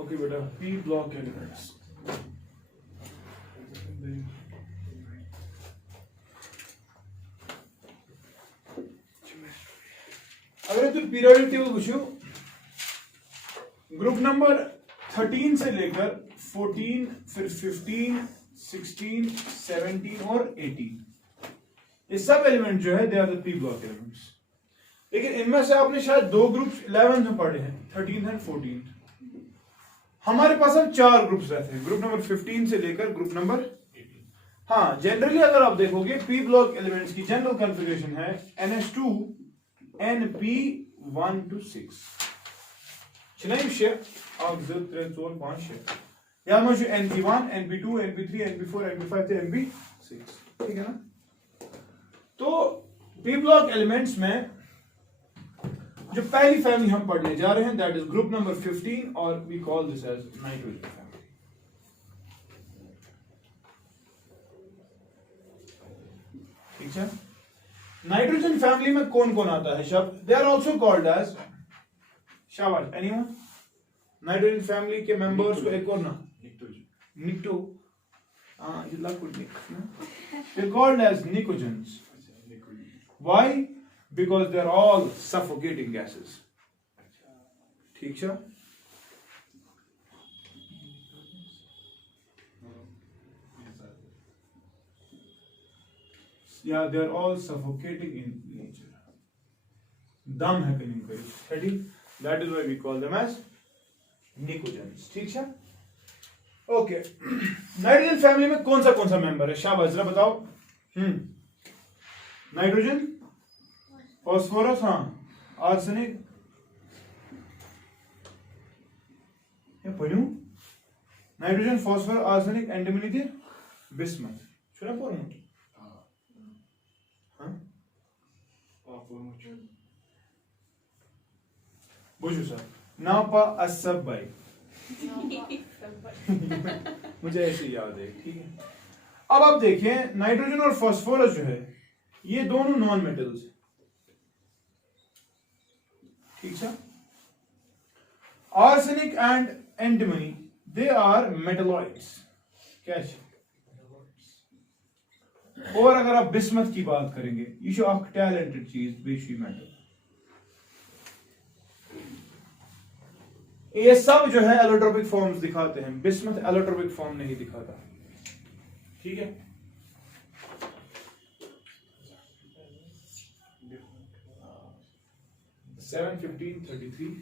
Okay बेटा, P block elements. अगर तू पीरियोडिक टेबल वुचो, ग्रुप नंबर 13 से लेकर 14, फिर 15, 16, 17 और 18, ये सब एलिमेंट जो है they are the P block elements. लेकिन इनमें से आपने शायद दो ग्रुप्स 11th में पढ़े हैं, 13th एंड 14th। हमारे पास अब 4 ग्रुप्स रहते हैं, ग्रुप नंबर 15 से लेकर ग्रुप नंबर 18। हाँ, जनरली अगर आप देखोगे पी ब्लॉक एलिमेंट्स की जनरल कॉन्फ़िगरेशन है NH2 NP1 to 6। छः आप 2 3 4 5 6 या मुझे NP1 NP2 NP3 NP4 NP5 से NP6, ठीक है ना। तो पी ब्लॉक एलिमेंट्स में जो पहली फैमिली हम पढ़ने जा रहे हैं दैट इज ग्रुप नंबर 15 और we call this as nitrogen family. ठीक है, नाइट्रोजन फैमिली में कौन कौन आता है शब्द? They are also called as, शाबाश, एनीवन? नाइट्रोजन फैमिली के मेंबर्स को एक और ना, निक्टो, you love good nick, no? They're called as nicogens. Why? Because they're all suffocating gases. ठीक है? Yeah, they're all suffocating in nature. दम है कहीं कहीं, that is why we call them as nicogens. ठीक है? ओके, नाइट्रोजन फैमिली में कौन सा मेंबर है? शाबाश, जरा बताओ। नाइट्रोजन, फास्फोरस, हाँ, आर्सेनिक, क्या पढ़ूं? नाइट्रोजन, फास्फोरस, आर्सेनिक, एंटीमनी थी, बिस्मथ, सुना फॉर्मूला? हाँ, बुझो सर, नापा असब भाई मुझे ऐसे याद है, ठीक है। अब आप देखें, नाइट्रोजन और फास्फोरस जो है ये दोनों नॉन मेटल्स, ठीक है। Arsenic and antimony they are metalloids, क्या है? और अगर आप बिस्मथ की बात करेंगे, ये जो आप टैलेंटेड चीज बेशी मेटल, ये सब जो है एलोट्रोपिक फॉर्म्स दिखाते हैं, बिस्मथ एलोट्रोपिक फॉर्म नहीं दिखाता, ठीक है। सेवन 15 33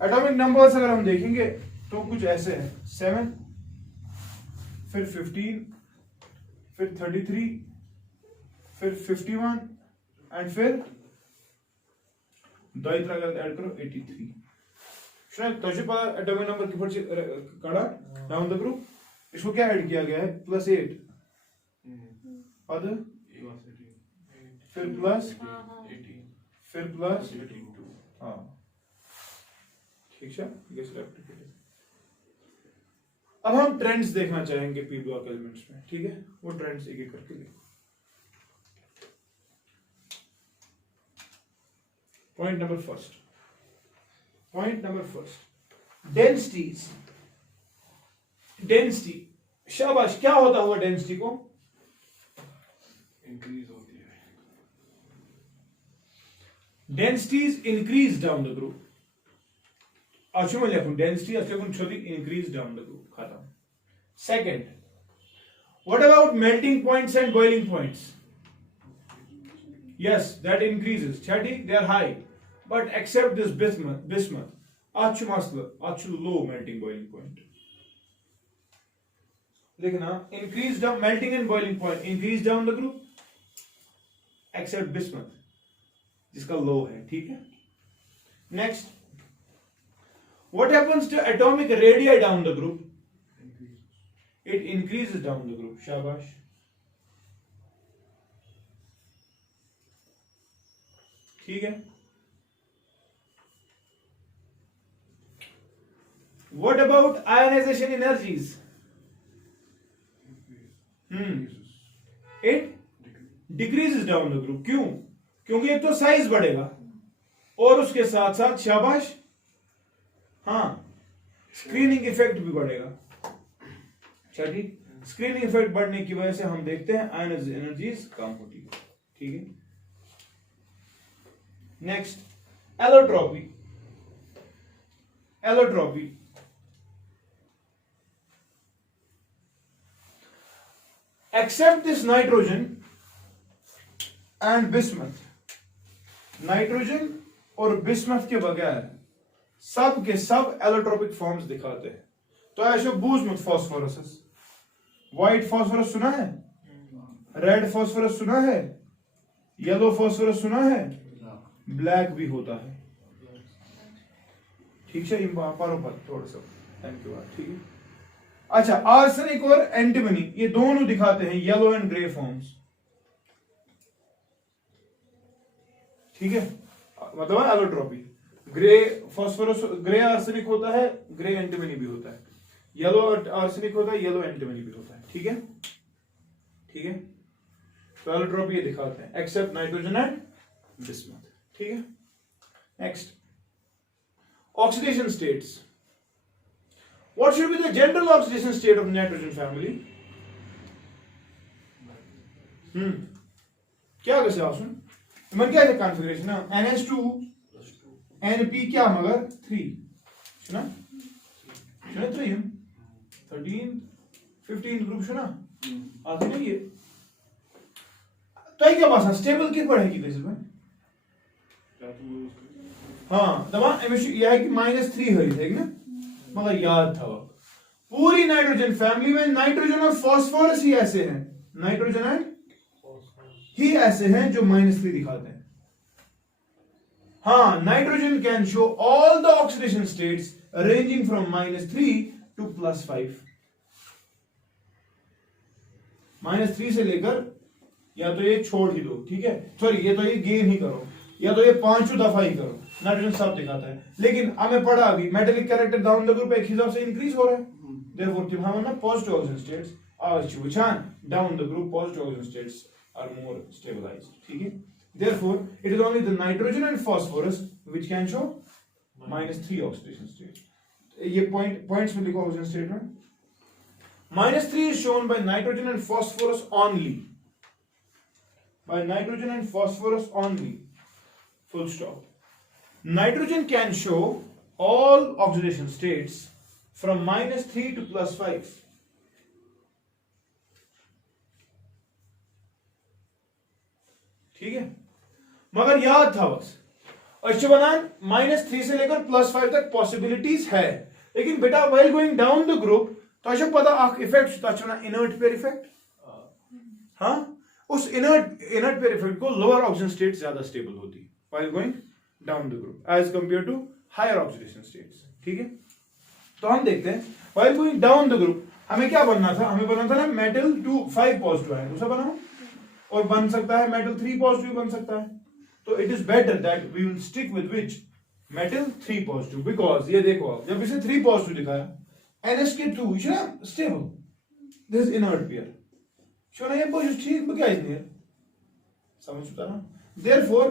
एटॉमिक नंबर्स अगर हम देखेंगे तो कुछ ऐसे हैं, 7, फिर 15, फिर 33, फिर 51 एंड फिर दो तरह ऐड करो 83। शायद तजुर्बा एटॉमिक नंबर की पर्ची काढ़ा डाउन द ग्रुप, इसको क्या ऐड किया गया है? +8, फिर प्लस, फिर प्लस, हाँ, ठीक है। अब हम ट्रेंड्स देखना चाहेंगे पी ब्लॉक एलिमेंट्स में, ठीक है। वो ट्रेंड्स एक एक करके देखो। Point number first, density. शाबाश, क्या होता हुआ डेंसिटी को? इंक्रीज होती है। Densities increase down the group. अच्छे में लिखूं डेंसिटी, अच्छे को छोटी इंक्रीज डाउन द ग्रुप, खत्म। Second, what about melting points and boiling points? Yes, that increases, ठीक, they are high, but except this bismuth, अच्छु मसला, अच्छु low melting boiling point। लेकिन हाँ, increase down melting and boiling point, increase down the group, except bismuth, जिसका low है, ठीक है। Next, what happens to atomic radii down the group? It increases down the group, शाबाश। ठीक है। What about ionization energies? It decreases down the group. क्यों? क्योंकि एक तो साइज बढ़ेगा और उसके साथ साथ, शाबाश, हाँ, स्क्रीनिंग इफेक्ट भी बढ़ेगा। अच्छा ठीक, स्क्रीनिंग इफेक्ट बढ़ने की वजह से हम देखते हैं आयन एनर्जीज कम होती है। ठीक है, next allotropy. Allotropy except this nitrogen and bismuth, nitrogen और बिस्मथ के बगैर सब के सब एलोट्रोपिक फॉर्म्स दिखाते हैं। तो ऐसे बूजमुत फॉस्फोरस, व्हाइट फॉस्फोरस सुना है, रेड फॉस्फोरस सुना है, येलो फॉस्फोरस सुना है, ब्लैक भी होता है। ठीक है, थोड़ा सा थैंक यू। ठीक है, अच्छा आर्सेनिक और एंटीमनी ये दोनों दिखाते हैं येलो एंड ग्रे फॉर्म्स। ठीक है, मतलब allotropy, grey phosphorus, grey arsenic होता है, ग्रे एंटीमनी भी होता है, येलो आर्सेनिक होता है, येलो एंटीमनी भी होता है। ठीक है, ठीक है, तो एलोट्रोपी ये दिखाते हैं एक्सेप्ट नाइट्रोजन एंड बिस्मथ। ठीक है, next oxidation states. What should be the general oxidation state of nitrogen family? क्या कैसे आप सुन मन क्या है कॉन्फ़िगरेशन है NH2 NP क्या मगर 3 सुना सुना 3 13 15 ग्रुप सुना आते नहीं है। तो क्या बात है स्टेबल कित पढ़ेगी बेसिस में? हाँ दबा यह है कि -3 है ठीक ना, मगर याद था पूरी नाइट्रोजन फैमिली में नाइट्रोजन और फास्फोरस ही ऐसे हैं, नाइट्रोजन एंड ही ऐसे हैं जो -3 दिखाते हैं। हाँ, nitrogen can show all the oxidation states ranging from -3 to +5। -3 से लेकर या तो ये छोड़ ही दो, ठीक है, सॉरी ये तो ये गेन ही करो या तो ये 5 दफा ही करो, नाइट्रोजन सब दिखाता है। लेकिन हमें पढ़ा अभी metallic character down the group एक हिसाब से इंक्रीज हो रहा है, देयरफॉर जब हम ना पॉजिटिव ऑक्सीजन स्टेट्स आज वुचान down the group positive oxygen states are more stabilized. ठीक है, therefore it is only the nitrogen and phosphorus which can show -3 oxidation state. ये पॉइंट्स में लिखो ऑक्सीजन स्टेट में -3 is shown by nitrogen and phosphorus only, by nitrogen and phosphorus only, full stop. Nitrogen can show all oxidation states from -3 to +5. ठीक है, मगर याद था बस अश्वनान -3 से लेकर +5 तक पॉसिबिलिटीज है, लेकिन बेटा while going down the group तो अच्छा पता आख इफेक्ट तो इनर्ट पेयर इफेक्ट। हाँ, उस इनर्ट पेयर इफेक्ट को लोअर ऑक्सीजन स्टेट ज्यादा स्टेबल होती है while going down the group as compared to higher oxidation states। ठीक है, तो हम देखते हैं while going down the group हमें क्या बनना था, हमें बनना था ना मेटल 5 पॉजिटिव आयन, दूसरा बनाओ और बन सकता है मेटल 3 पॉजिटिव बन सकता है। तो it is better that we will stick with which metal 3 positive, because ये देखो आप जब इसे 3 पॉजिटिव दिखाया NH2 you should have stable, this is inert pair, should I have ठीक क्या इसने समझ सकता ना। therefore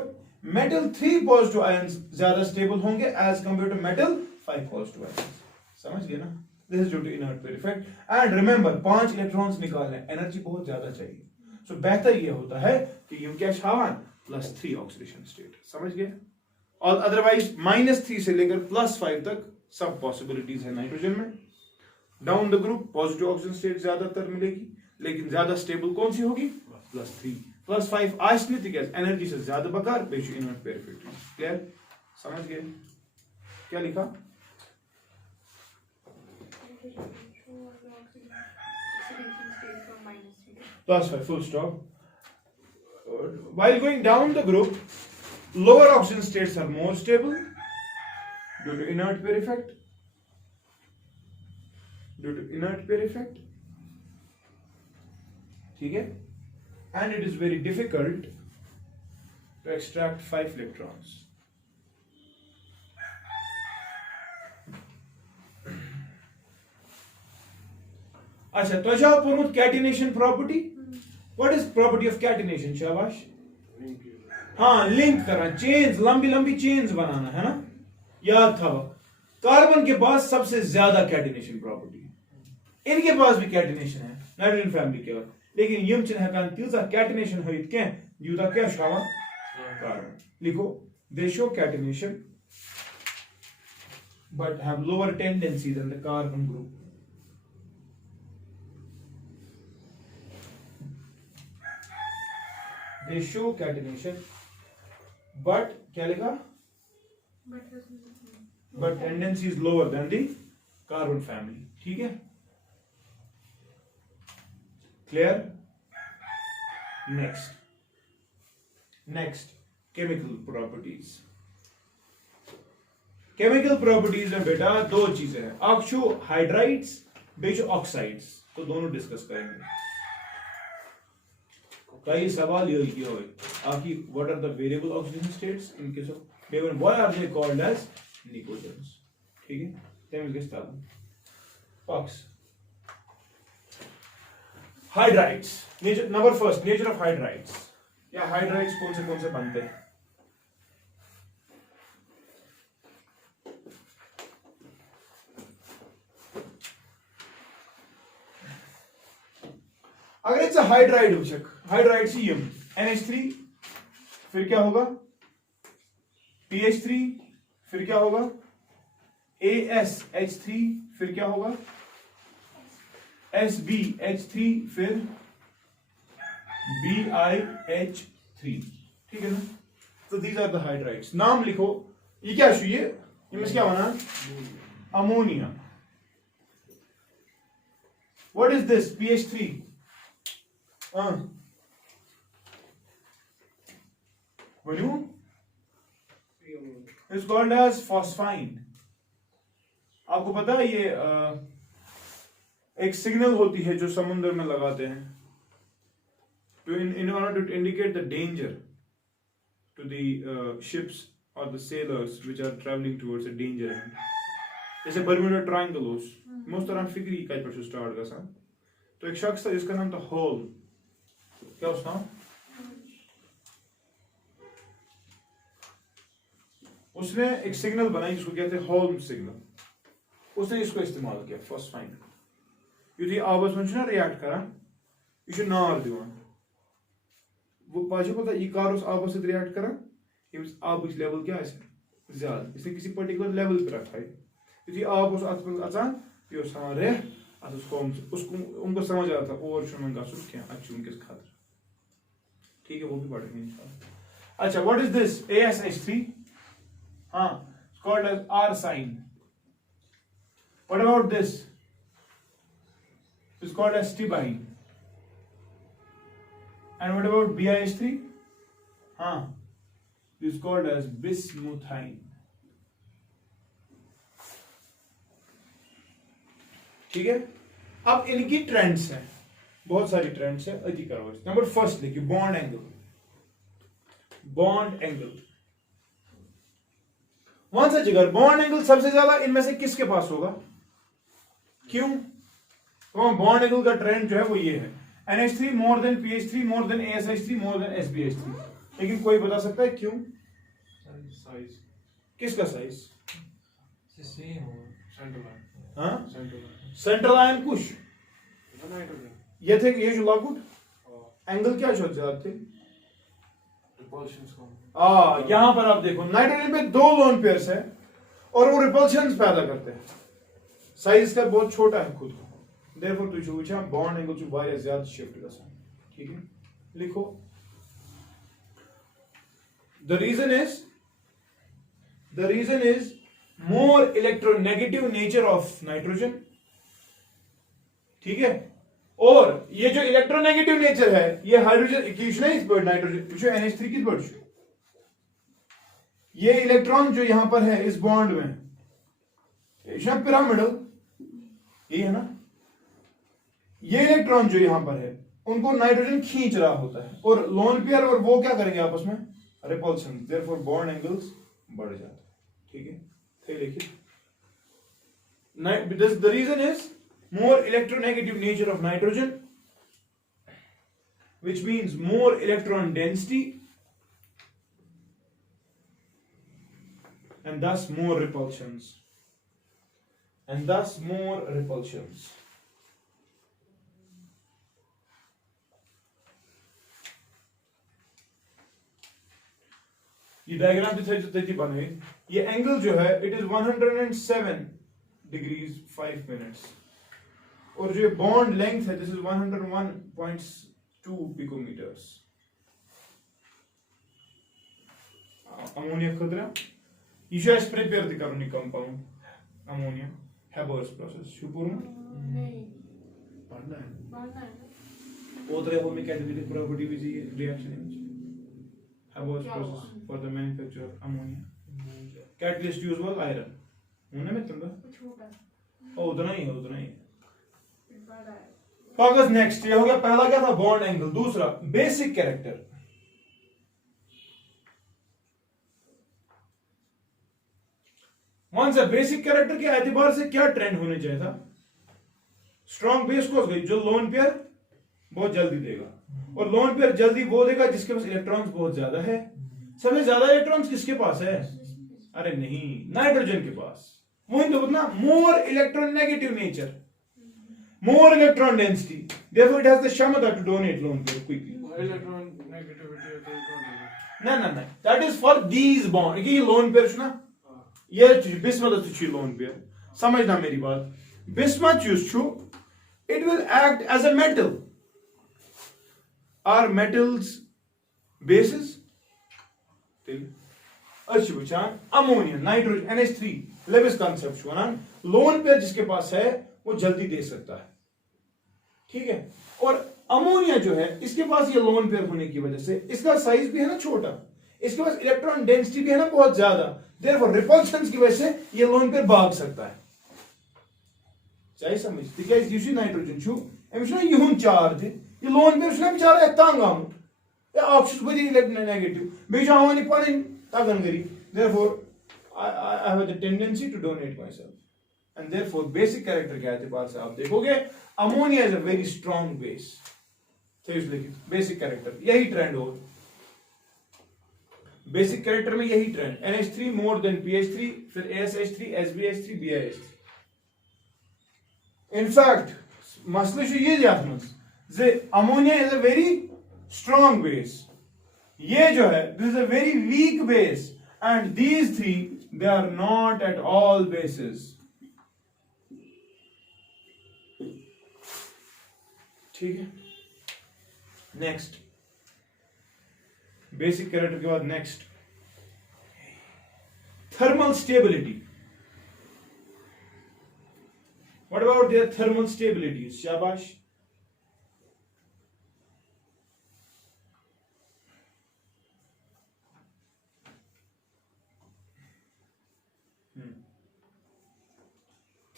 मेटल 3 पॉजिटिव आयंस ज्यादा स्टेबल होंगे as compare to metal 5 positive ions. समझ गए ना, this is due to inert pair effect. And remember 5 electrons निकालने एनर्जी बहुत ज्यादा चाहिए, सो बेहतर ये होता है कि यू कैच हावन +3 ऑक्सीडेशन स्टेट। समझ गए, और अदरवाइज -3 से लेकर +5 तक सब पॉसिबिलिटीज है नाइट्रोजन में। Down the group positive oxygen state ज्यादातर मिलेगी, लेकिन ज्यादा स्टेबल कौन सी होगी +3 +5 आइसोनिक एनर्जी से ज्यादा बकार बेशु इनर्ट पेयर इफेक्ट। क्लियर, समझ गए क्या लिखा? +5 full stop. While going down the group, lower oxygen states are more stable due to inert pair effect. ठीक है, and it is very difficult to extract 5 electrons. अच्छा, तो अच्छा पुरमुत catenation property. What is property of catenation? शाबाश, हाँ link करना, chains, लंबी लंबी चेन्स बनाना है ना, याद था। कार्बन के पास सबसे ज्यादा कैटिनेशन प्रॉपर्टी है, इनके पास भी कैटिनेशन है नाइट्रोजन फैमिली के बाद, लेकिन यम छ हेकान तीजा कैटिनेशन होइत के यूता क्या शावा कार्बन। लिखो दे show catenation but have lower tendency than the carbon group. They show catenation, but क्या लिखा? But tendency is lower than the carbon family. ठीक है? Clear? Next, chemical properties. Chemical properties में बेटा दो चीजें हैं, अक्षु हाइड्राइड्स बेच ऑक्साइड्स, तो दोनों डिस्कस करेंगे। कई सवाल ये हो आखिर what are the variable oxygen states in case of बेवन, why are they called as pnictogens. ठीक है, तेम इसके स्टार्ट ऑक्स hydrides. Nature number first, nature of hydrides, या हाइड्राइड्स कौन से बनते हैं। अगर इट्स हाइड्राइड हो चक हाइड्राइड सी यम NH3, फिर क्या होगा PH3, फिर क्या होगा ASH3, फिर क्या होगा SbH3, फिर BiH3। ठीक है ना, तो दीज आर द हाइड्राइड्स। नाम लिखो, ये क्या शु ये में क्या बना ammonia. What is this PH3? It's called as phosphine। आपको पता है ये एक सिग्नल होती है जो समुद्र में लगाते हैं to in order to indicate the danger to the ships or the sailors which are traveling towards a danger end। जैसे बर्म्यूडा ट्रायंगल उस मुस्तरान फिक्री का पर स्टार्ट का सा, तो एक शख्स था जिसका नाम था होल, क्या उसका उसने एक सिग्नल बनाई जिसको कहते हैं होल्म सिग्नल, उसने इसको इस्तेमाल किया फॉस्फाइन। युथी आबस में रिएक्ट करा यह नार दिवान, वो पाजो पता यह कर उस आबस से रिएक्ट करा, आबच लेवल क्या है ज्यादा, इसने किसी पर्टिकुलर लेवल पे रखा है। युथी आब उस अचान ये हाँ रे उसको उनको समझ आता था और क्या अच्छी उनके खतर। ठीक है, वो भी पढ़ेंगे। अच्छा, व्हाट इज दिस ASH3? हाँ, called as arsine. What about this? Is called as stibine. And what about BiH3? हाँ, इज कॉल्ड एज बिस्मुथाइन। ठीक है, अब इनकी ट्रेंड्स हैं, बहुत सारी ट्रेंड्स है अधिकार। नंबर फर्स्ट देखिए बॉन्ड एंगल। बॉन्ड एंगल वहां से जिगर बॉन्ड एंगल सबसे ज्यादा इनमें से किसके पास होगा? क्यों? तो बॉन्ड एंगल का ट्रेंड जो है वो ये है, NH3 more than PH3 more than ASH3 more than SbH3। लेकिन कोई बता सकता है क्यों? साइज। किसका साइज? सेंट्रल आयन कुछ ये थे, ये जो लागू एंगल क्या ज्यादा थे? यहां पर आप देखो नाइट्रोजन पे 2 लोन पेयर्स है और वो रिपल्शंस पैदा करते हैं, साइज का बहुत छोटा है खुद को, देयरफॉर तुझे पूछा बॉन्ड एंगल जो वारिया ज्यादा शिफ्ट गसन। ठीक है, लिखो the reason is more electronegative nature of nitrogen. ठीक है, और ये जो इलेक्ट्रोनेगेटिव नेचर है ये हाइड्रोजन इक्वेशन है, इस पर नाइट्रोजन NH3 की बढ़, ये इलेक्ट्रॉन जो यहां पर है इस बॉन्ड में पिरामिडल, यही है ना, ये इलेक्ट्रॉन जो यहां पर है उनको नाइट्रोजन खींच रहा होता है और लोन पेयर और वो क्या करेंगे आपस में रिपल्शन, देयरफॉर बॉन्ड एंगल्स बढ़ जाते हैं। ठीक है, फिर देखिए the reason is more electronegative nature of nitrogen, which means more electron density and thus more repulsions. and thus more repulsions. ये डायग्राम भी थी बने, ये एंगल जो है इट इज 107 डिग्रीज 5 मिनट्स, और जो बॉन्ड लेंथ है दिस इज 101.2 पिकोमीटर्स. अमोनिया खतरा ये जो है प्रिपेयर कर कंपाउंड अमोनिया हेबर्स प्रोसेस शुपुर नहीं पढ़ना है पढ़ना है ओतरे हो में कैटालिटिक प्रॉपर्टी भी जी रिएक्शन हेबर्स क्या प्रोसेस हुआ? For the manufacture of ammonia. Catalyst use was iron होने में तुमका छोटा ओ उतना ही है बड़ा है. पागस नेक्स्ट ये हो गया. पहला क्या था बॉन्ड एंगल, दूसरा बेसिक कैरेक्टर. मान से बेसिक कैरेक्टर के एतबार से क्या ट्रेंड होने चाहिए था. स्ट्रॉन्ग बेस कोस गई जो लोन पेयर बहुत जल्दी देगा, और लोन पेयर जल्दी वो देगा जिसके पास इलेक्ट्रॉन्स बहुत ज्यादा है. सबसे ज्यादा इलेक्ट्रॉन्स किसके पास है? अरे नहीं, नाइट्रोजन के पास. वही तो बतना more electron negative nature, more electron density, therefore it has the क्षमता to donate lone pair quickly. Electron negativity है तो ना ना ना, that is for these bond. ये lone pair ना, ये bismuth अच्छी lone pair. समझना मेरी बात. Bismuth used to, it will act as a metal. Are metals bases? अच्छी बचान ammonia, nitrogen, NH3, Lewis concept वनान लोन पेयर जिसके पास है वो जल्दी दे सकता है. ठीक है. और अमोनिया जो है इसके पास ये लोन पेयर होने की वजह से इसका साइज भी है ना छोटा, इसके पास इलेक्ट्रॉन डेंसिटी भी है ना बहुत ज्यादा, देयरफॉर रिपल्शंस की वजह से ये लोन पेयर भाग सकता है. चाहिए समझ तिकाज युस नाइट्रोजन छु एमिस ना युन चार्ज ये लोन पेयर छु बेचारा तंग आमुत या ऑक्सीजन बदी इलेक्ट्रॉन नेगेटिव बे जो आवानी पड़न तगन करी, therefore I have the tendency to donate myself. And therefore basic character के एतबार से आप देखोगे ammonia is a very strong base. तो इसलिए basic character यही ट्रेंड हो. basic character में यही trend, NH3 more than PH3, फिर ASH3, SBH3, BiH3. In fact मसले शु ये जातमस जे ammonia is a very strong base. ये जो है this is a very weak base, and these three they are not at all bases. ठीक है. Next basic character के बाद next thermal stability. What about their thermal stability? शाबाश.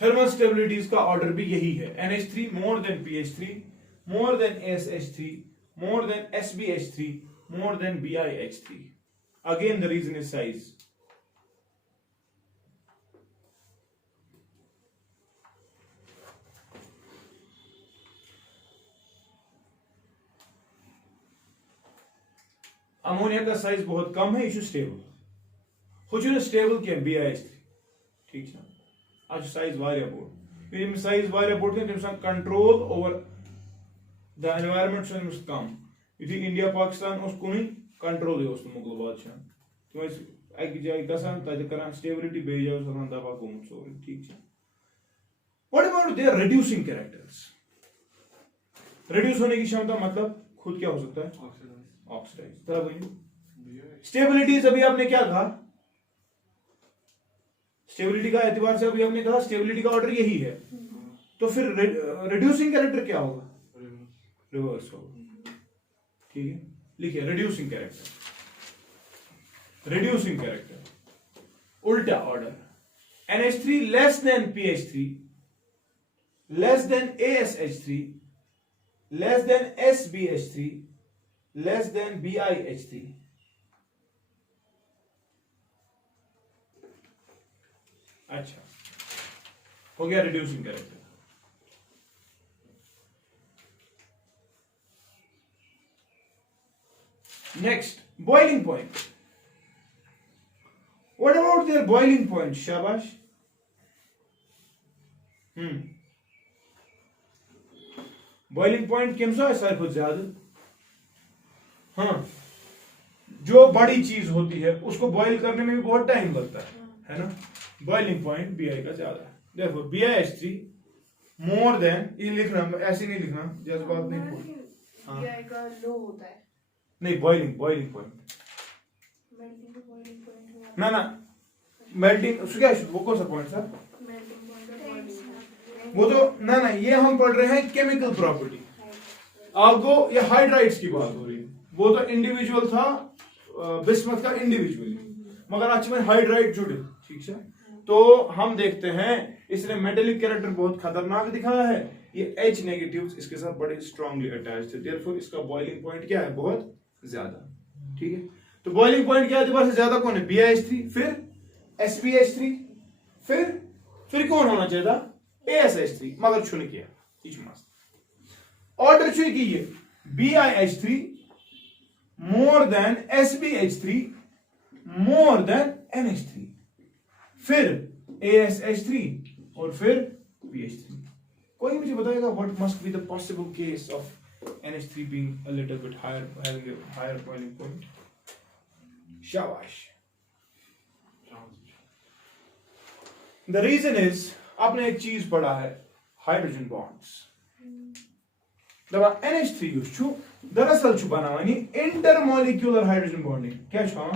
Thermal stabilities का order भी यही है. NH3 more than PH3, more than ASH3, more than SBH3, more than BiH3. Again the reason is size. Ammonia का size बहुत कम है, ये stable हो स्टेबल क्या BiH3. ठीक है. आज साइज वारिया बोर्ड यदि साइज वारिया बोर्ड के तमस control over the environment so come. यदि इंडिया पाकिस्तान उस कुन कंट्रोल उस मुगल बादशाह तुम एक जाय गसान तत करान स्टेबिलिटी बे जाय सलान दबा गोमुत सोरी. ठीक है. What about their reducing characters? Reduce होने की क्षमता मतलब खुद क्या हो सकता है? ऑक्सीडाइज. तरह बोलिए स्टेबिलिटीज. अभी आपने क्या कहा? स्टेबिलिटी का एतबार से अभी हमने कहा स्टेबिलिटी का ऑर्डर यही है, तो फिर रिड्यूसिंग कैरेक्टर क्या होगा? रिवर्स होगा. ठीक है. लिखिए रिड्यूसिंग कैरेक्टर. रिड्यूसिंग कैरेक्टर उल्टा order. NH3 less than PH3, less than ASH3, less than SBH3, less than BiH3. अच्छा हो गया reducing character. Next boiling point. What about their boiling point? शाबाश. बॉइलिंग पॉइंट कम सो सारे खुद ज्यादा। हाँ, जो बड़ी चीज होती है उसको बॉईल करने में भी बहुत टाइम लगता है ना। बॉइलिंग पॉइंट BI का ज्यादा है। देखो BiH3 मोर देन, ये लिखना ऐसे नहीं लिखना, जज्बात नहीं खोल। हाँ, BI का लो होता है। नहीं, बॉइलिंग पॉइंट मेल्टिंग का बॉइलिंग पॉइंट ना ना, मेल्टिंग क्या, वो कौन सा पॉइंट था मेल्टिंग पॉइंट और बॉइलिंग। वो तो, ना ये हम पढ़ रहे हैं केमिकल प्रॉपर्टी। आपको ये हाइड्राइड्स की बात हो रही है, वो तो इंडिविजुअल था बिस्मथ का इंडिविजुअली, मगर आज में हाइड्राइड जुड़े, ठीक है। तो हम देखते हैं इसने मेटेलिक कैरेक्टर बहुत खतरनाक दिखाया है, ये H नेगेटिव्स इसके साथ बड़े स्ट्रांगली अटैच्ड है, देयरफॉर इसका बॉइलिंग पॉइंट क्या है, बहुत ज्यादा, ठीक है। तो बॉइलिंग पॉइंट क्या है, से ज्यादा कौन है, BiH3, फिर SbH3, फिर कौन होना चाहिए था, ASH3, मगर छुन किया, ऑर्डर छुई की ये BiH3 more than SbH3 more than NH3, फिर ASH3 और फिर BH3। कोई मुझे बताएगा what must be the possible case of NH3 being a little bit higher, having a higher boiling point? शाबाश। The reason is, आपने एक चीज पढ़ा है, हाइड्रोजन बॉन्ड्स। दबा NH3 युस छु दरअसल छु बनावानी इंटरमॉलिक्यूलर हाइड्रोजन बॉन्डिंग, क्या छु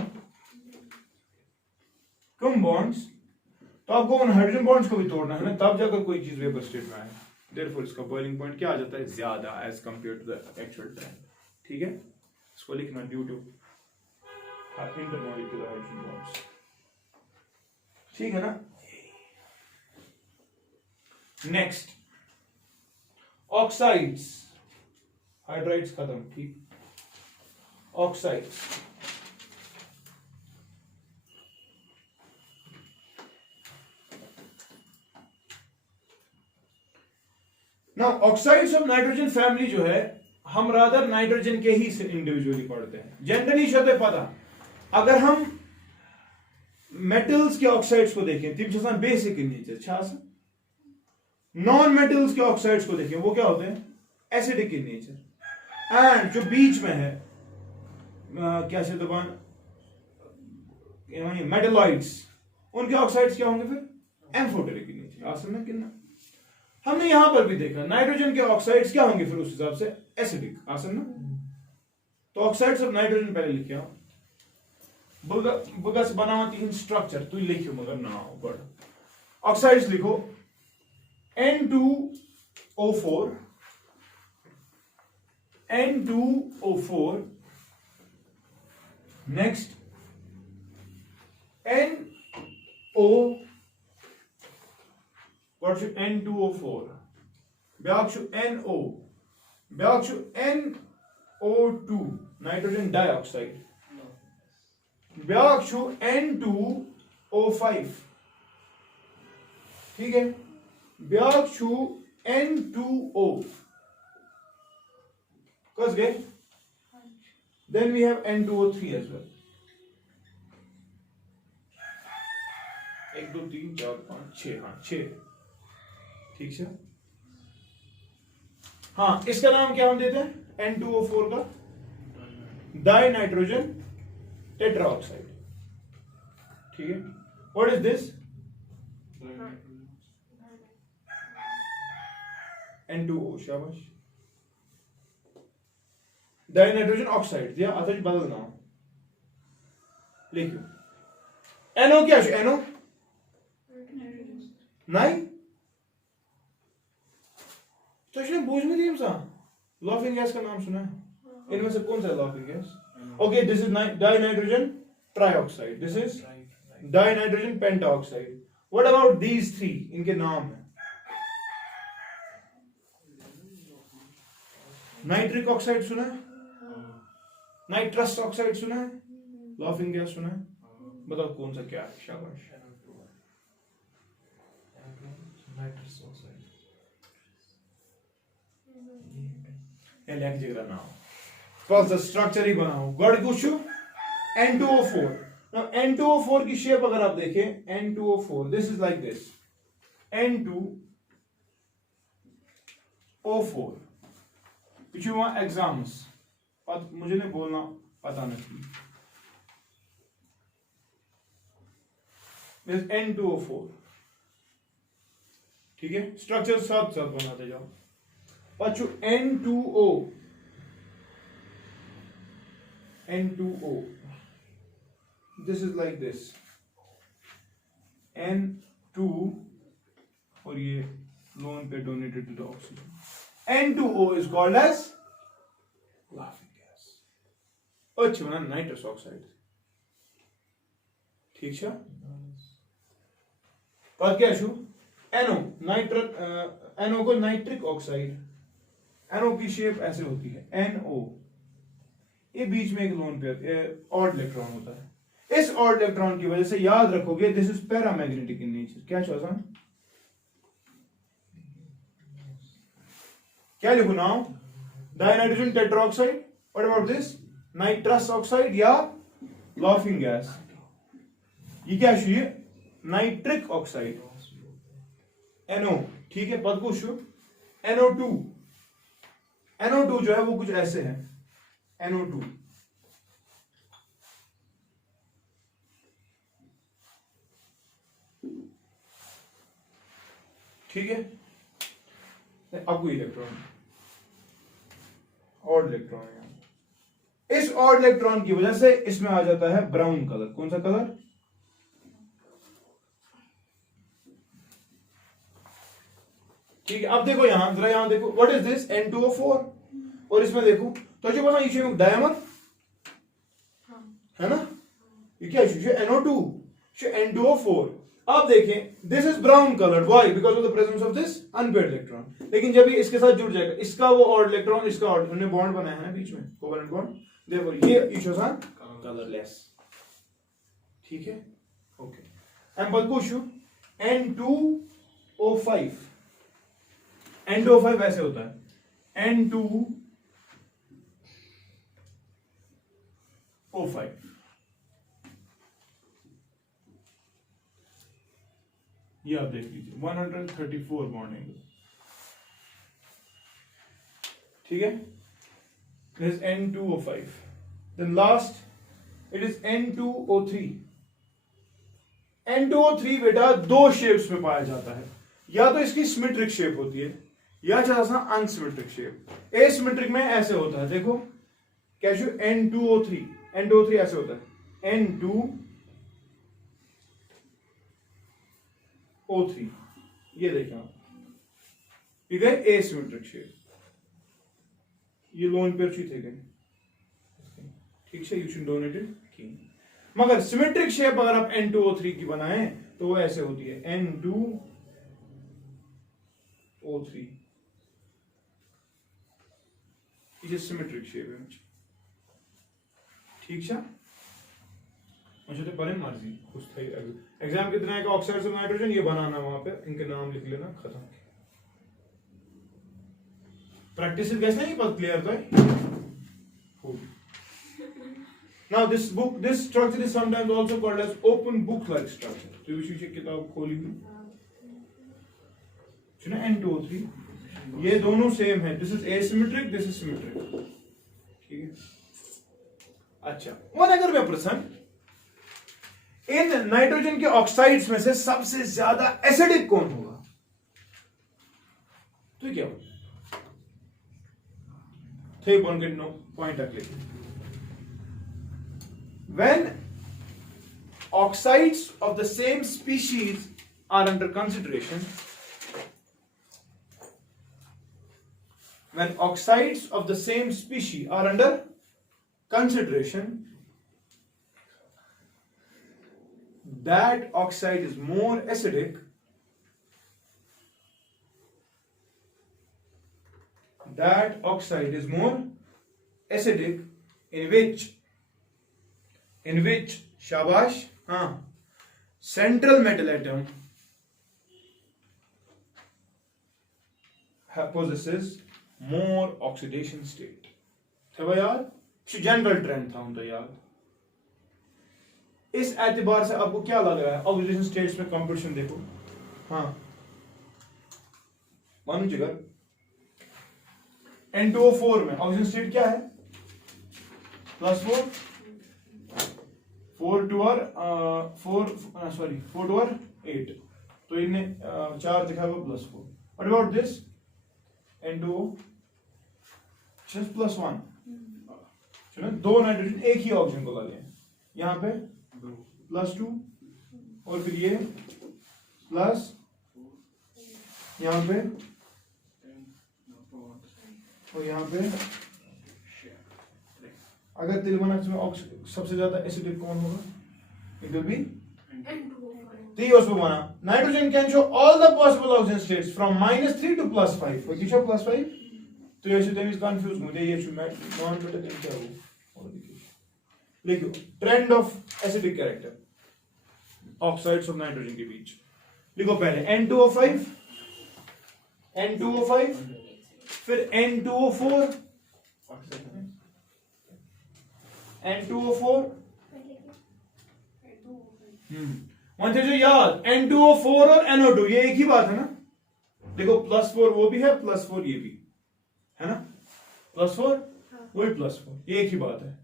कम बॉन्ड्स, तो आपको उन हाइड्रोजन बॉन्ड्स को भी तोड़ना है ना, तब जाकर कोई चीज वेपर स्टेट में आए। देयरफॉर इसका बॉइलिंग पॉइंट क्या आ जाता है, ज्यादा as compare to the actual time, ठीक है। इसको लिखना due to intermolecular hydrogen bonds, ठीक है ना। नेक्स्ट ऑक्साइड्स, हाइड्राइड्स खत्म, ठीक। ऑक्साइड्स, ना ऑक्साइड्स ऑफ नाइट्रोजन फैमिली जो है, हम रादर नाइट्रोजन के ही इंडिविजुअली पढ़ते हैं। जनरली शते पता, अगर हम मेटल्स के ऑक्साइड्स को देखें तिम छासान बेसिक इन नेचर, छास नॉन मेटल्स के ऑक्साइड्स को देखें वो क्या होते हैं, एसिडिक इन नेचर। एंड जो बीच में है क्या से दबान मेटलॉइड्स, उनके ऑक्साइड्स क्या होंगे फिर, एम्फोटेरिक इन नेचर, आसन में कितना। हमने यहां पर भी देखा नाइट्रोजन के ऑक्साइड्स क्या होंगे फिर उस हिसाब से, एसिडिक, आसन में। तो ऑक्साइड्स ऑफ नाइट्रोजन पहले लिखे आओ, बुगस बनावती इन स्ट्रक्चर तू लिखियो मगर ना बड़ ऑक्साइड्स लिखो N2O4 N2O4, next NO, what should N2O4, back should NO, back should NO2 nitrogen dioxide, back should N2O5, ठीक है, ब्याक should N2O, कस गए। Then we have N2O3 as well, 1 2 3 4 5 6, हाँ 6, ठीक है। हाँ, इसका नाम क्या हम देते हैं N2O4 का, डाई नाइट्रोजन टेट्राऑक्साइड, ठीक है। व्हाट इज दिस, N2O, शाबाश। डाई नाइट्रोजन ऑक्साइड दिया, अतः बदल नाम लिखो। NO क्या है, NO नहीं तो इसने बोझ में दी लॉफिंग गैस का नाम सुना है, इनमें से कौन सा laughing gas, okay this is die nitrogen trioxide, this is die nitrogen pentoxide. What about these three, इनके नाम है नाइट्रिक ऑक्साइड सुना है, नाइट्रस ऑक्साइड सुना है, लॉफिंग गैस सुना है, बताओ कौन सा क्या है, शाबाश। नाइट्रस ऑक्साइड, ये लेख जिगरा नाम कौन सा स्ट्रक्चर ही बनाओ, गढ़ कुछ N2O4। Now N2O4 की शेप अगर आप देखें, N2O4 this is like this, N2 O4 यह वहां एग्जाम्स मुझे नहीं बोलना पता नहीं N2O4 ठीक है स्ट्रक्चर साथ साथ बनाते जाओ पचू N2O this is like this N2 और ये लोन पे donated to the oxygen N2O is called as laughing gas अच्छी बना नाइट्रस ऑक्साइड ठीक है पर क्या छू NO NO को नाइट्रिक ऑक्साइड NO की शेप ऐसे होती है NO ये बीच में एक लोन पेयर ऑड इलेक्ट्रॉन होता है इस ऑड इलेक्ट्रॉन की वजह से याद रखोगे this is paramagnetic in nature क्या चौसा क्या लिखू now dinitrogen tetroxide what about this nitrous oxide या लाफिंग गैस ये क्या है नाइट्रिक ऑक्साइड NO ठीक है पद कुछ NO2 NO2 जो है वो कुछ ऐसे है NO2 ठीक है अब कोई इलेक्ट्रॉन ऑड इलेक्ट्रॉन है इस ऑड इलेक्ट्रॉन की वजह से इसमें आ जाता है ब्राउन कलर कौन सा कलर ठीक है अब देखो यहां जरा यहां देखो व्हाट इज दिस N2O4 और इसमें देखो तो जो बना ये डायमर है ना ये क्या है NO2 N2O4 अब देखें this is brown coloured why because of the presence of this unpaired electron लेकिन जब ये इसके साथ जुड़ जाएगा इसका वो ऑड इलेक्ट्रॉन इसका ऑड उन्होंने बॉन्ड बनाया है ना बीच में कोवेलेंट बॉन्ड देखो ये इशूज आर कलरलेस ठीक है ओके एंड बल्कुशु N2O5 N2O5 ऐसे होता है N2O5 ये आप देख लीजिए 134 बॉन्ड एंगल ठीक है this is N2O5 then last it is N2O3 N2O3 बेटा दो शेप्स में पाया जाता है या तो इसकी सिमेट्रिक शेप होती है या चाहे अनसिमेट्रिक शेप एसिमेट्रिक में ऐसे होता है देखो कैसे N2O3 ऐसे होता है N2O3 ये देखा ठीक है एसिमेट्रिक शेप ये लोन पेयर थे गए ठीक है यू शुड डोनेट इट मगर सिमेट्रिक शेप अगर आप N2O3 की बनाएं तो वो ऐसे होती है N2O3 ये सिमेट्रिक शेप है ठीक है मुझे तो बड़े मर्जी खुश थे एग्जाम कितना है ऑक्साइड्स ऑफ नाइट्रोजन ये बनाना वहां पे इनके नाम लिख लेना खत्म प्रैक्टिस कैसे नहीं पता क्लियर तो now this structure is sometimes also called as open book like structure तो विशेष किताब खोली हुई सुना N2O3 ये दोनों सेम है this is asymmetric this is symmetric ठीक है अच्छा वन अगर मैं प्रश्न इन नाइट्रोजन के ऑक्साइड्स में से सबसे ज्यादा एसिडिक कौन होगा तो क्या थे पॉइंट अगले when oxides of the same species are under consideration when oxides of the same species are under consideration that oxide is more acidic in which शाबाश हाँ central metal atom possesses more oxidation state था यार general trend था उनका यार इस एतबार से आपको क्या लग रहा है ऑक्सीडेशन स्टेट्स में कंपटीशन देखो हाँ मानो जिगर N2O4 में ऑक्सीजन स्टेट क्या है? +4, 4 to our 8, तो इनने 4 दिखा हुआ +4. What about this? N2O just +1. चलो दो नाइट्रोजन एक ही ऑक्सीजन को डाले हैं, यहाँ पे +2 और फिर ये प्लस यहाँ पे और यहाँ पे. अगर तिलवनक में सबसे ज्यादा एसिडिक कौन होगा? It will be N2O5. Nitrogen can show all the possible oxygen states from -3 to +5. वो कितना +5? तो ये तमीज कंफ्यूज मुझे ये नॉन मेटालिक क्या हो लिखो trend of acidic character oxides of nitrogen के बीच. लिखो पहले N2O5, N2O5, फिर N2O4, N2O4. मुझे जो याद N2O4 और NO2 ये एक ही बात है ना. देखो +4 वो भी है, +4 ये भी है ना. +4 वही +4 ये एक ही बात है.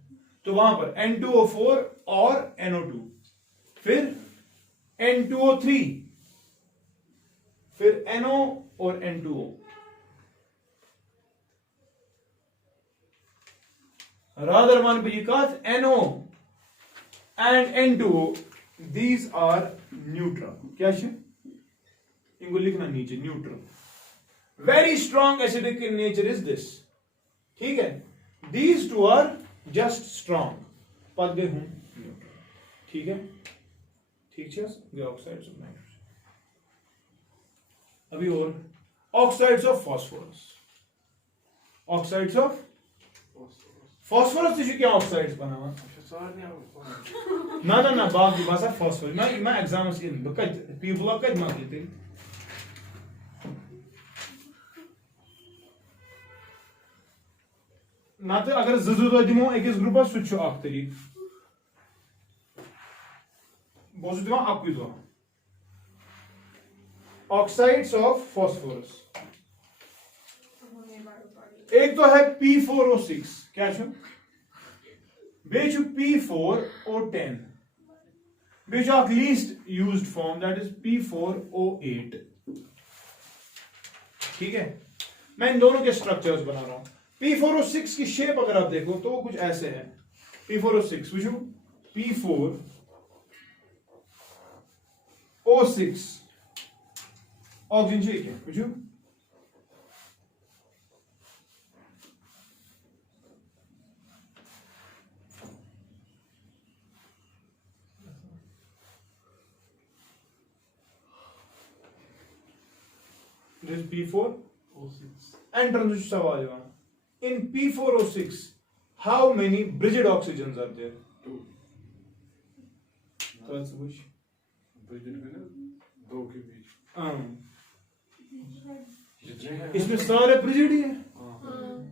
तो वहां पर N2O4 और NO2, फिर N2O3, फिर NO और N2O. Rather one because NO and N2O, these are neutral. क्या है? इनको लिखना नीचे neutral. Very strong acidic in nature is this. ठीक है? These two are just strong. पद गए हूं neutral. ठीक है? ठीक है? ये oxides of nitrogen. अभी और oxides of phosphorus. Oxides of phosphorus से क्या oxides बना हुआ? ना बाग की बात है phosphorus. मैं एग्जाम से बकत पीबुला कद मार लेते. ना तो अगर ज़रूरत दिमो एकस ग्रुपस सुच अख तरीक बहुत दिमा अक्वी दो ऑक्साइड्स ऑफ फास्फोरस. एक तो है P4O6 क्या छो बेच P4O10 बेच अख least used form that is P4O8. ठीक है. मैं इन दोनों के स्ट्रक्चर्स बना रहा हूं. P4O6 की शेप अगर आप देखो तो कुछ ऐसे है. P4O6 Vishu P4O6 oxygen shape है Vishu. This is P4O6 and transition सवाल है. In P4O6, how many bridged oxygens are there? 2. That's which? Bridged में ना दो के बीच. जितने हैं इसमें सारे bridged ही हैं. हाँ.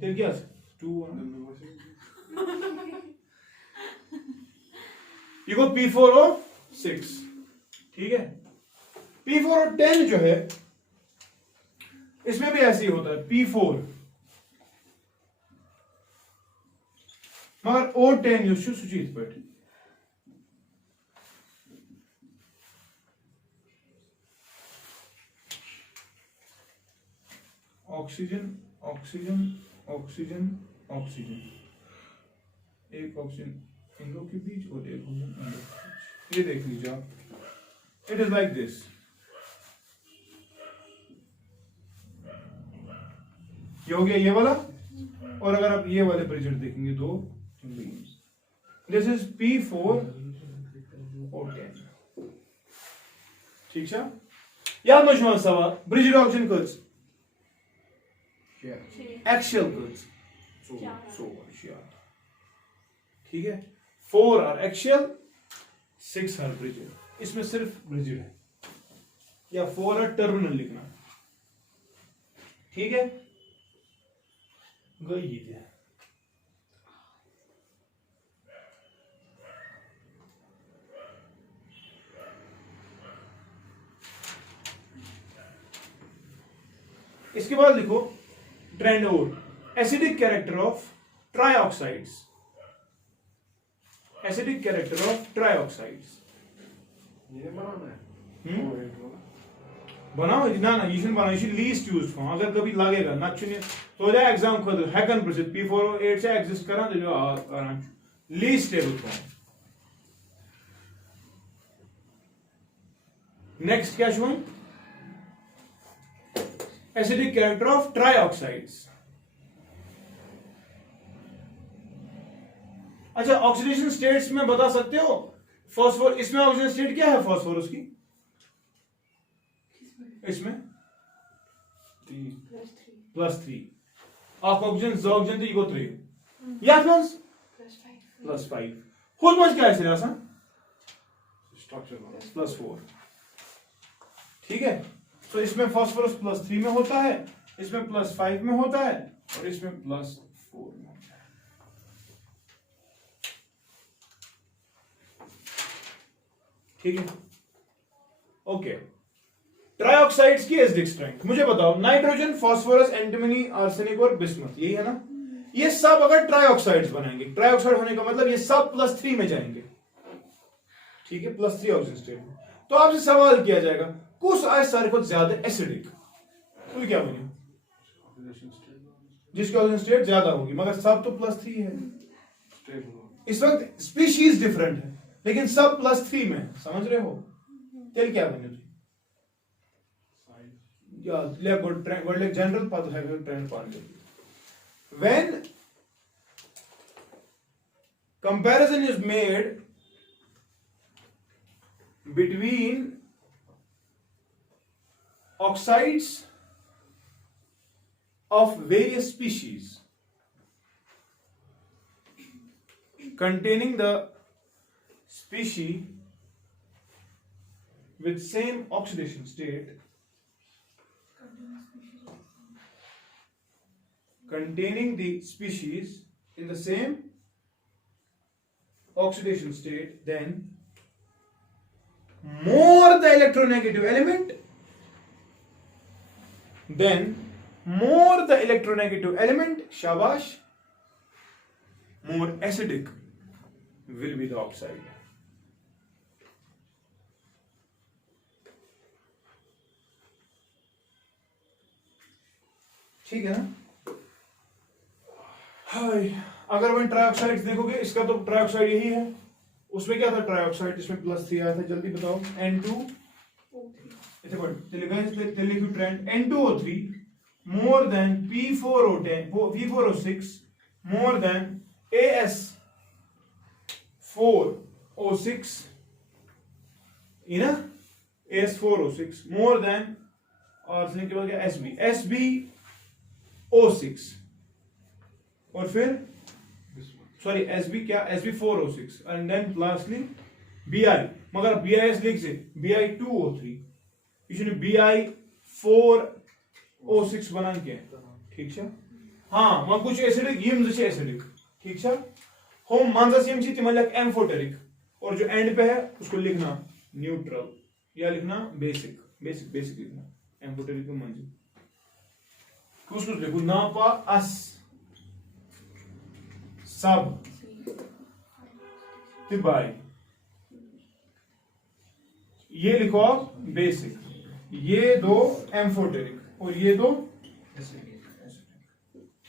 फिर क्या? 2 You go P4O6. ठीक है. P4O10 जो है इसमें भी ऐसे ही होता है. P4 मगर O10 जो सुचित पर ऑक्सीजन ऑक्सीजन ऑक्सीजन ऑक्सीजन एक ऑक्सीजन इन लोग के बीच और एक ऑक्सीजन इन लोग के बीच. ये देख लीजिए आप. It is like this. ये हो गया ये वाला. और अगर आप ये वाले ब्रिजेड देखेंगे दो दिस इज P4O10. ठीक है. याद मशहूर सवाल ब्रिजेड ऑक्सीजन कस एक्शियल कस ठीक है. 4 आर एक्शियल 6 आर ब्रिजेड. इसमें सिर्फ ब्रिजेड है या 4 आर टर्मिनल लिखना. ठीक है. गई है. इसके बाद लिखो ट्रेंड और acidic character of trioxides. Acidic character of trioxides. ये बनाना है हम्म? वो एक वाला बनाओ ना ना ये बनाओ ये लीस्ट यूज फॉर्म अगर कभी लगेगा ना चुने तो जा एग्जाम खुद हैकन प्रसिद्ध P408 से एग्जिस्ट करा तो जो आराम लीस्ट स्टेबल फॉर्म नेक्स्ट क्या शुरू एसिडिक कैरेक्टर ऑफ ट्राइऑक्साइड्स अच्छा ऑक्सीडेशन स्टेट्स में बता सकते हो फॉस्फोर इसमें ऑक्सीजन स्टेट क्या है फॉस्फोरस की इसमें तीन +3 आप ऑक्सीजन ऑक्सीजन तो इको 3 या प्लस +5 खुद मज क्या है आसान स्ट्रक्चर वाला +4 ठीक है तो इसमें फास्फोरस +3 में होता है इसमें +5 में होता है और इसमें +4 में होता है ठीक है ओके ट्राइऑक्साइड्स की एसिडिक स्ट्रेंथ मुझे बताओ नाइट्रोजन फास्फोरस एंटीमनी आर्सेनिक और बिस्मथ यही है ना ये सब अगर ट्राइऑक्साइड्स बनाएंगे ट्राइऑक्साइड होने का मतलब ये सब +3 में जाएंगे ठीक है +3 ऑक्सीजन स्टेट तो आपसे सवाल किया जाएगा कुछ आए सारे को ज्यादा एसिडिक तो क्या बने ऑक्सीडेशन स्टेट जिसकी ऑक्सीजन स्टेट ज्यादा होगी मगर सब तो +3 है स्टेबल इस वक्त स्पीशीज डिफरेंट है लेकिन सब +3 में है समझ रहे हो तेल क्या बने या ले good trend word like general पता है ट्रेंड पान when comparison is made between oxides of various species containing the species with same oxidation state containing the species in the same oxidation state, then more the electronegative element, shabash, more acidic will be the oxide. ठीक है ना हाय अगर one trioxide देखोगे इसका तो trioxide यही है उसमें क्या था ट्राइऑक्साइड इसमें +3 आया था जल्दी बताओ N2 लिखो trend N2O3 more than P4O6 more than AS4O6 AS4O6 more than और के बाद क्या SbO6 और फिर सॉरी SB क्या SB4O6 and then lastly Bi मगर BIS लिख से Bi2O3 इसने Bi4O6 बनान के ठीक है हाँ वहां कुछ एसिडिक यम जैसे एसिडिक ठीक है हम मंजस यम छी तिमन लिख एम्फोटेरिक और जो एंड पे है उसको लिखना न्यूट्रल या लिखना बेसिक लिखना एम्फोटेरिक को मंज कुछ लिखो ना पा अस सब बाय ये लिखो आप बेसिक ये दो एम्फोटेरिक और ये दो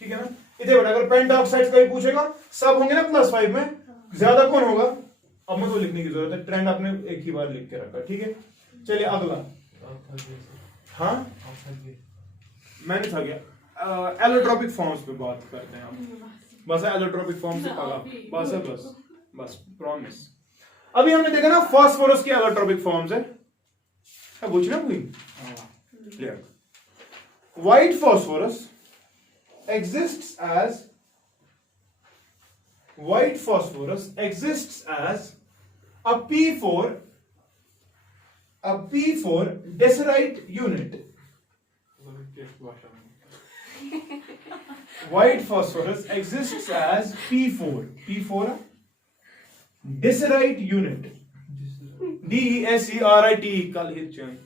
ठीक है ना इधर बड़ा अगर पेंटाऑक्साइड्स का ही पूछेगा सब होंगे ना +5 में ज्यादा कौन होगा अब मैं को लिखने की जरूरत है ट्रेंड आपने एक ही बार लिख के रखा ठीक है चलिए अगला हाँ मैंने था गया एलोट्रोपिक फॉर्म्स पे बात करते हैं अब बस एलोट्रोपिक फॉर्म से पढ़ा बस प्रॉमिस अभी हमने देखा ना फास्फोरस की एलोट्रोपिक फॉर्म्स है पूछना कोई clear white phosphorus exists as a P4 deserite unit. White phosphorus exists as P4 deserite unit. DESERIT कल हित चैन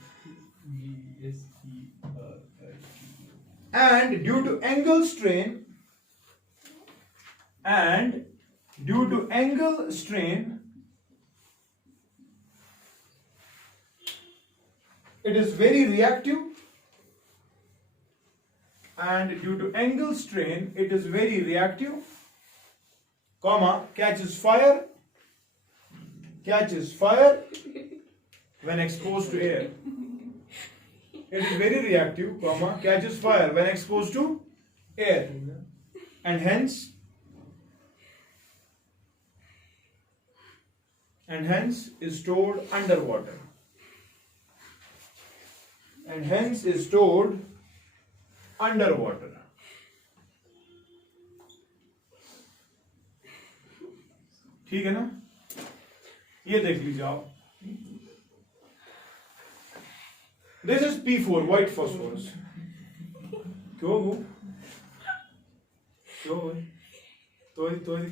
and due to angle strain and due to angle strain it is very reactive, and due to angle strain it is very reactive, comma, catches fire when exposed to air. It is very reactive, comma, catches fire when exposed to air, and hence is stored underwater. ठीक है ना? ये देख लीजिए आप. This is P4, white phosphorus. क्यों वो? क्यों वो? तो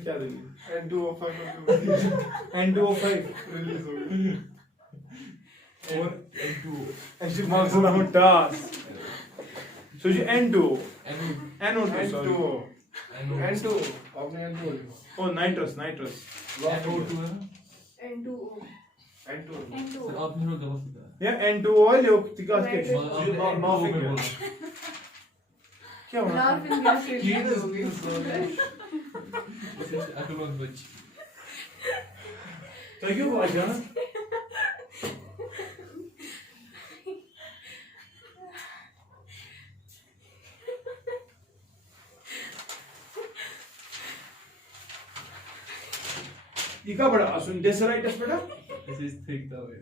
क्या देंगे? N2O5 N2O5 रिलीज हो गया. और N2 marks around task. So ये N2O. NO2, sorry. N2 आपने N2 लिखा. Oh, nitrous. NO2 है ना? N2O. N2 सर आपने वो गलत लिखा है। या N2O है लोग तिकास के. Nitrous. आपने N2O में बोला। क्या हुआ? Laughing gas is Clean so is good. अकलमंद बच्ची। तो क्यों बात है ना? ये क्या बड़ा सुन डेसराइटस बेटा? This is thick the way.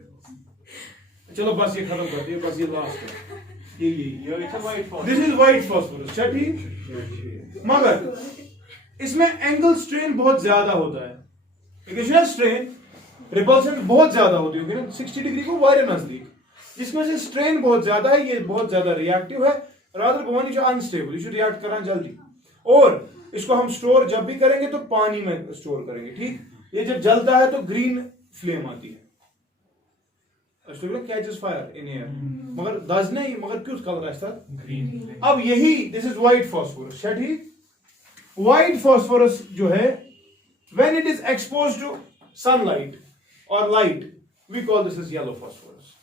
चलो बस ये खत्म कर दिए, बस ये लास्ट है. ये it's a white phosphorus. This is white phosphorus. अच्छा ठीक. मगर इसमें एंगल स्ट्रेन बहुत ज्यादा होता है. इक्वेशनल स्ट्रेन रिपल्शन बहुत ज्यादा होती होगी ना, 60 डिग्री को वारे नजदीक. जिसमें से स्ट्रेन बहुत ज्यादा है, ये बहुत ज्यादा रिएक्टिव है. रादर गोवन इज अनस्टेबल, ये रिएक्ट करना जल्दी. और इसको हम स्टोर जब भी करेंगे तो पानी में स्टोर करेंगे. ठीक. ये जब जलता है तो ग्रीन फ्लेम आती है. Catches fire in air. मगर दज नहीं, मगर क्यों कलर ऐसा? Green. अब यही दिस इज व्हाइट फास्फोरस. ठीक. व्हाइट फास्फोरस जो है when it is exposed to sunlight और light we call this is yellow phosphorus.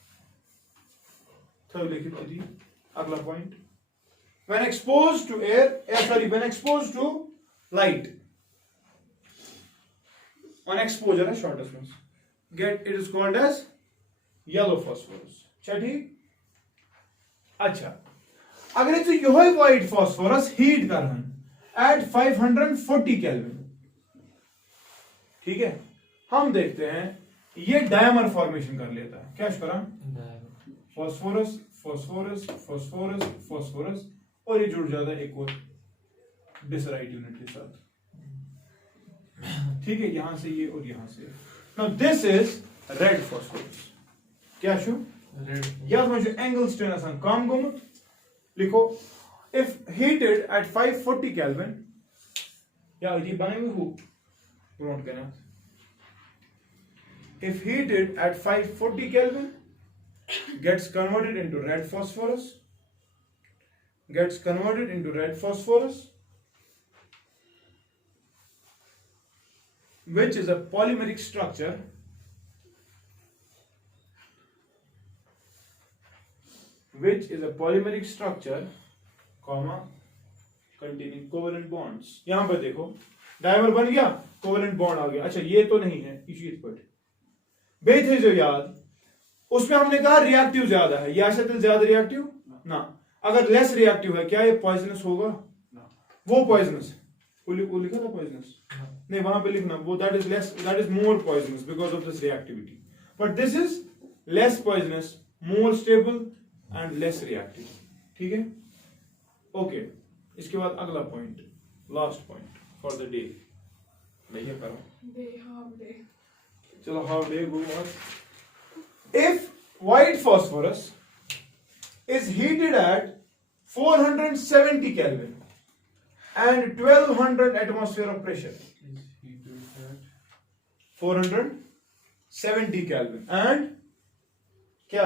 तो लिखित कीजिए अगला point. When exposed to when exposed to light, on exposure है shortest means get it is called as yellow phosphorus. ठीक. अच्छा, अगर ये यही व्हाइट फास्फोरस हीट कर हम एट 540 केल्विन. ठीक है. हम देखते हैं ये डायमर फॉर्मेशन कर लेता है. क्या करा? फास्फोरस फास्फोरस फास्फोरस फास्फोरस और ये जुड़ जाता है एक और डिसराइट यूनिट के साथ. ठीक है. यहां से ये और यहां से. Now this is red phosphorus. क्या शू? Red. या तो जो एंगल स्ट्रेन आसान कम गोमुत लिखो. इफ हीटेड एट 540 केल्विन, या ये बने हुए वो प्रोट करना. If heated at 540 kelvin gets converted into red phosphorus, which is a polymeric structure comma containing covalent bonds. यहां पर देखो डायमर बन गया, कोवेलेंट बॉन्ड आ गया. अच्छा ये तो नहीं है इसी पर बेथ है जो याद, उसमें हमने कहा रिएक्टिव ज्यादा है. या से ज्यादा रिएक्टिव ना. अगर लेस रिएक्टिव है क्या ये पॉइजनस होगा? वो पॉइजनस वो लिखा था पॉइजनस नहीं, वहां पे लिखना वो that is more poisonous because of this reactivity. But this is less poisonous, more stable and less reactive. ठीक है. ओके. इसके बाद अगला point, last point for the day. भैया करो. Half day. चलो half day go on. If white phosphorus is heated at 470 Kelvin and 1200 atmosphere of pressure. Is heated at 470 Kelvin and क्या?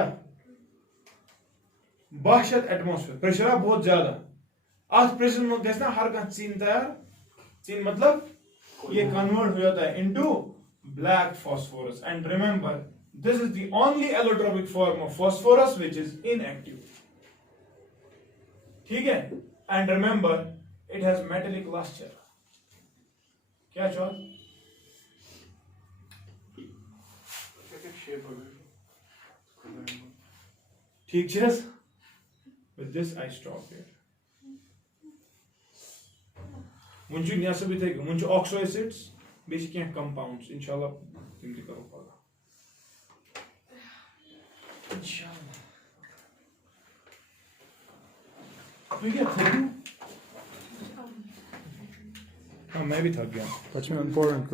62 atmosphere. Pressure बहुत ज्यादा. आज प्रेशर में कहते हैं हर का चीन तैयार. चीन मतलब ये कन्वर्ट हो जाता है into black phosphorus and remember this is the only allotropic form of phosphorus which is inactive ठीक है and remember it has metallic lustre क्या चौथ शेप हो ठीक चेस with this I stop here मुझे यहाँ से भी थे मुझे ऑक्सो एसिड्स बेसिक क्या कंपाउंड्स इंशाल्लाह तुम भी करो पगा इंशाल्लाह तो क्या थक गया हाँ मैं भी थक गया What's more important?